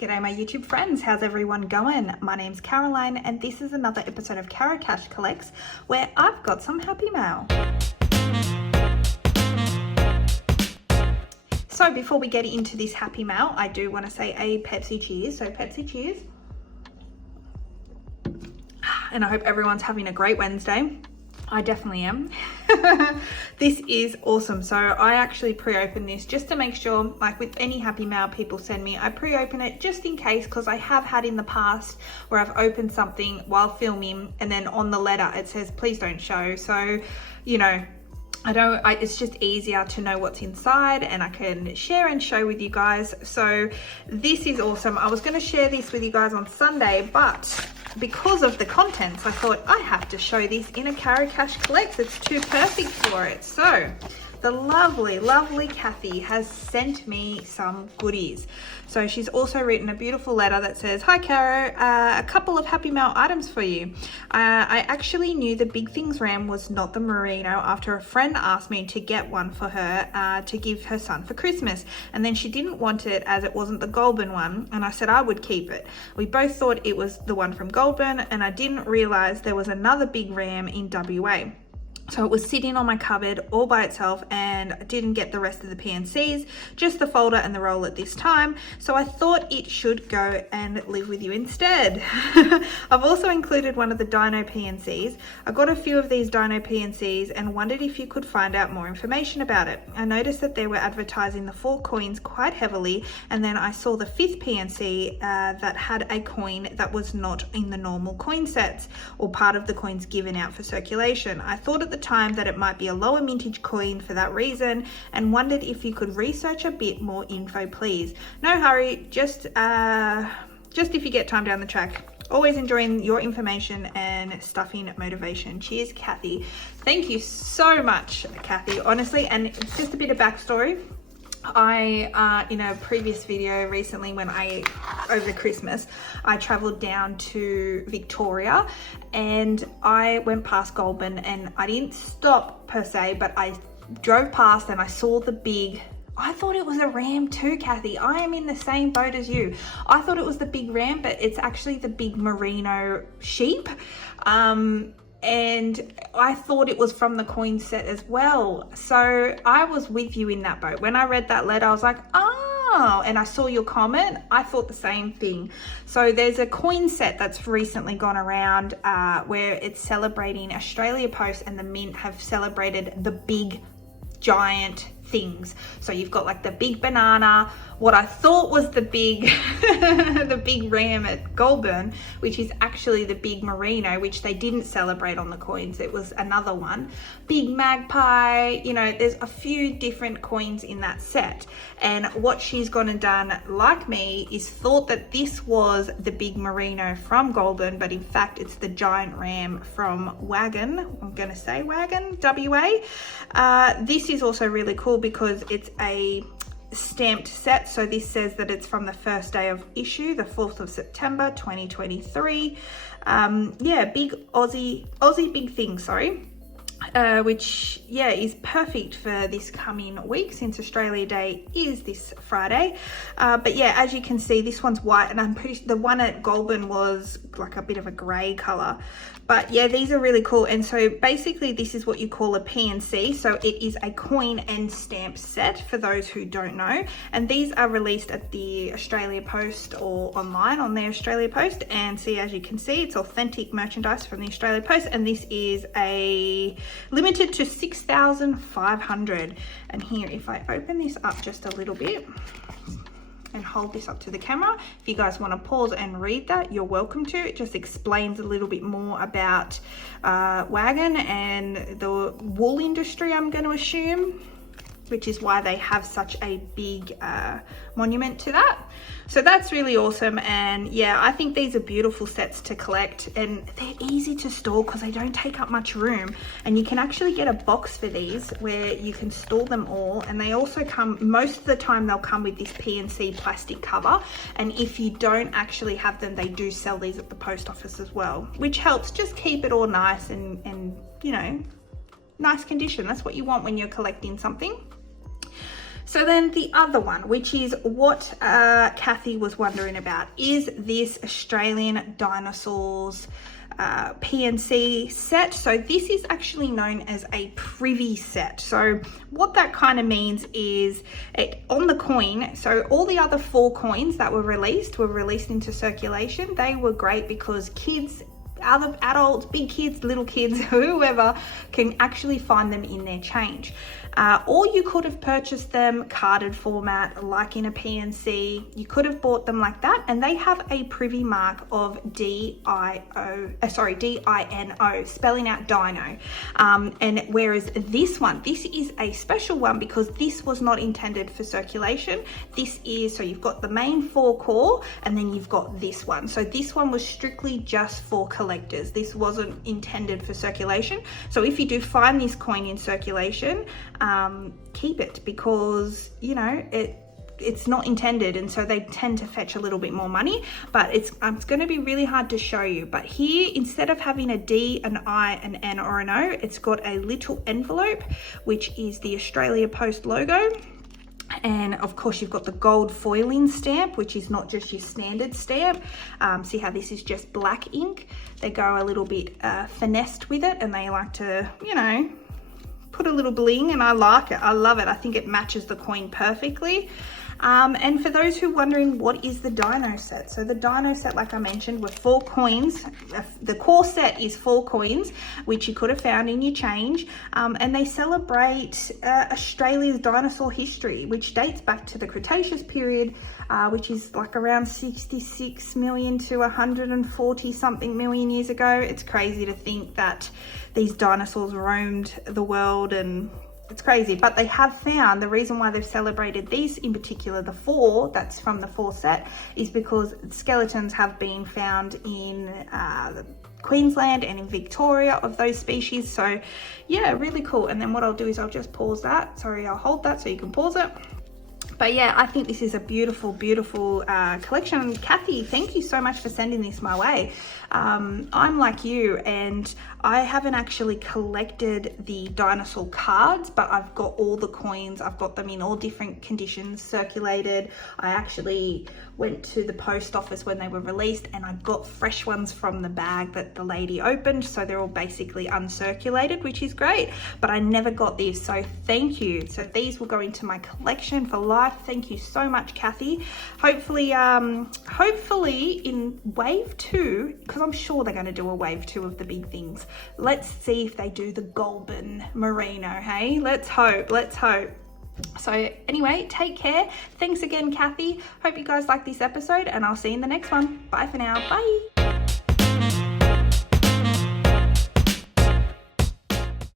G'day my YouTube friends, how's everyone going? My name's Caroline and this is another episode of Carocash Collects where I've got some happy mail. So before we get into this happy mail, I do want to say a Pepsi cheers. So Pepsi cheers. And I hope everyone's having a great Wednesday. I definitely am. This is awesome. So I actually pre-opened this just to make sure, like with any happy mail people send me, I pre-open it just in case, because I have had in the past where I've opened something while filming and then on the letter it says please don't show. So, you know, it's just easier to know what's inside and I can share and show with you guys. So this is awesome. I was going to share this with you guys on Sunday, but because of the contents, I thought I have to show this in a Carocash Collects. It's too perfect for it. So the lovely Kathy has sent me some goodies. So she's also written a beautiful letter that says, "Hi Caro, a couple of happy mail items for you. I actually knew the Big Things ram was not the merino after a friend asked me to get one for her to give her son for Christmas. And then she didn't want it as it wasn't the Goulburn one. And I said I would keep it. We both thought it was the one from Goulburn and I didn't realize there was another big ram in WA. So it was sitting on my cupboard all by itself and I didn't get the rest of the PNCs, just the folder and the roll at this time. So I thought it should go and live with you instead." I've also included one of the dino PNCs. I got a few of these dino PNCs and wondered if you could find out more information about it. I noticed that they were advertising the 4 coins quite heavily, and then I saw the 5th PNC that had a coin that was not in the normal coin sets or part of the coins given out for circulation. I thought at the time that it might be a lower mintage coin for that reason and wondered if you could research a bit more info, please. No hurry, just if you get time down the track. Always enjoying your information and stuffing motivation. Cheers, Kathy. Thank you so much, Kathy, honestly. And just a bit of backstory. I in a previous video recently, when over Christmas I traveled down to Victoria and I went past Goulburn and I didn't stop per se, but I drove past and I saw the big, I thought it was a ram too, Kathy. I am in the same boat as you. I thought it was the big ram, but it's actually the big merino sheep. And I thought it was from the coin set as well. So I was with you in that boat. When I read that letter, I was like, oh, and I saw your comment. I thought the same thing. So there's a coin set that's recently gone around where it's celebrating Australia Post and the Mint have celebrated the big giant things. So you've got like the big banana, what I thought was the big the big ram at Goulburn, which is actually the big merino, which they didn't celebrate on the coins. It was another one. Big magpie, you know, there's a few different coins in that set. And what she's gone and done, like me, is thought that this was the big merino from Goulburn, but in fact it's the giant ram from Wagon. I'm gonna say Wagon, WA. This is also really cool because it's a stamped set. So this says that it's from the first day of issue, the 4th of September 2023. Yeah, big Aussie big thing, sorry. Which, yeah, is perfect for this coming week since Australia Day is this Friday. But yeah, as you can see, this one's white and I'm pretty, the one at Goulburn was like a bit of a grey colour. But yeah, these are really cool. And so basically this is what you call a PNC. So it is a coin and stamp set for those who don't know. And these are released at the Australia Post or online on the Australia Post. And see, as you can see, it's authentic merchandise from the Australia Post. And this is a limited to 6,500. And here, if I open this up just a little bit and hold this up to the camera, if you guys want to pause and read that, you're welcome to. It just explains a little bit more about Wagon and the wool industry, I'm going to assume, which is why they have such a big monument to that. So that's really awesome. And yeah, I think these are beautiful sets to collect and they're easy to store because they don't take up much room. And you can actually get a box for these where you can store them all. And they also come, most of the time they'll come with this PNC plastic cover. And if you don't actually have them, they do sell these at the post office as well, which helps just keep it all nice and you know, nice condition. That's what you want when you're collecting something. So then the other one, which is what Kathy was wondering about, is this Australian Dinosaurs PNC set. So this is actually known as a privy set. So what that kind of means is on the coin, so all the other 4 coins that were released into circulation. They were great because kids, other adults, big kids, little kids, whoever can actually find them in their change. Or you could have purchased them carded format, like in a PNC. You could have bought them like that, and they have a privy mark of D-I-N-O, spelling out dino. And whereas this one, this is a special one because this was not intended for circulation. This is, so you've got the main 4 core, and then you've got this one. So this one was strictly just for collectors. This wasn't intended for circulation. So if you do find this coin in circulation, keep it, because you know it's not intended, and so they tend to fetch a little bit more money. But it's going to be really hard to show you. But here, instead of having a D, an I, an N, or an O, it's got a little envelope, which is the Australia Post logo. And of course you've got the gold foiling stamp, which is not just your standard stamp. See how this is just black ink? They go a little bit finessed with it, and they like to, you know, put a little bling, and I like it. I love it. I think it matches the coin perfectly. And for those who are wondering, what is the dino set? So the dino set, like I mentioned, were 4 coins. The core set is 4 coins, which you could have found in your change. And they celebrate Australia's dinosaur history, which dates back to the Cretaceous period, which is like around 66 million to 140 something million years ago. It's crazy to think that these dinosaurs roamed the world, and it's crazy. But they have found, the reason why they've celebrated these in particular, the 4 that's from the 4 set, is because skeletons have been found in Queensland and in Victoria of those species. So yeah, really cool. And then what I'll do is I'll just pause that. Sorry, I'll hold that so you can pause it. But yeah, I think this is a beautiful, beautiful collection. Kathy, thank you so much for sending this my way. I'm like you, and I haven't actually collected the dinosaur cards, but I've got all the coins. I've got them in all different conditions, circulated. I actually went to the post office when they were released, and I got fresh ones from the bag that the lady opened. So they're all basically uncirculated, which is great, but I never got these. So thank you. So these will go into my collection for life. Thank you so much, Kathy. Hopefully in wave 2, because I'm sure they're going to do a wave 2 of the big things. Let's see if they do the golden merino. Hey, let's hope. So anyway, take care. Thanks again, Kathy. Hope you guys like this episode, and I'll see you in the next one. Bye for now. Bye.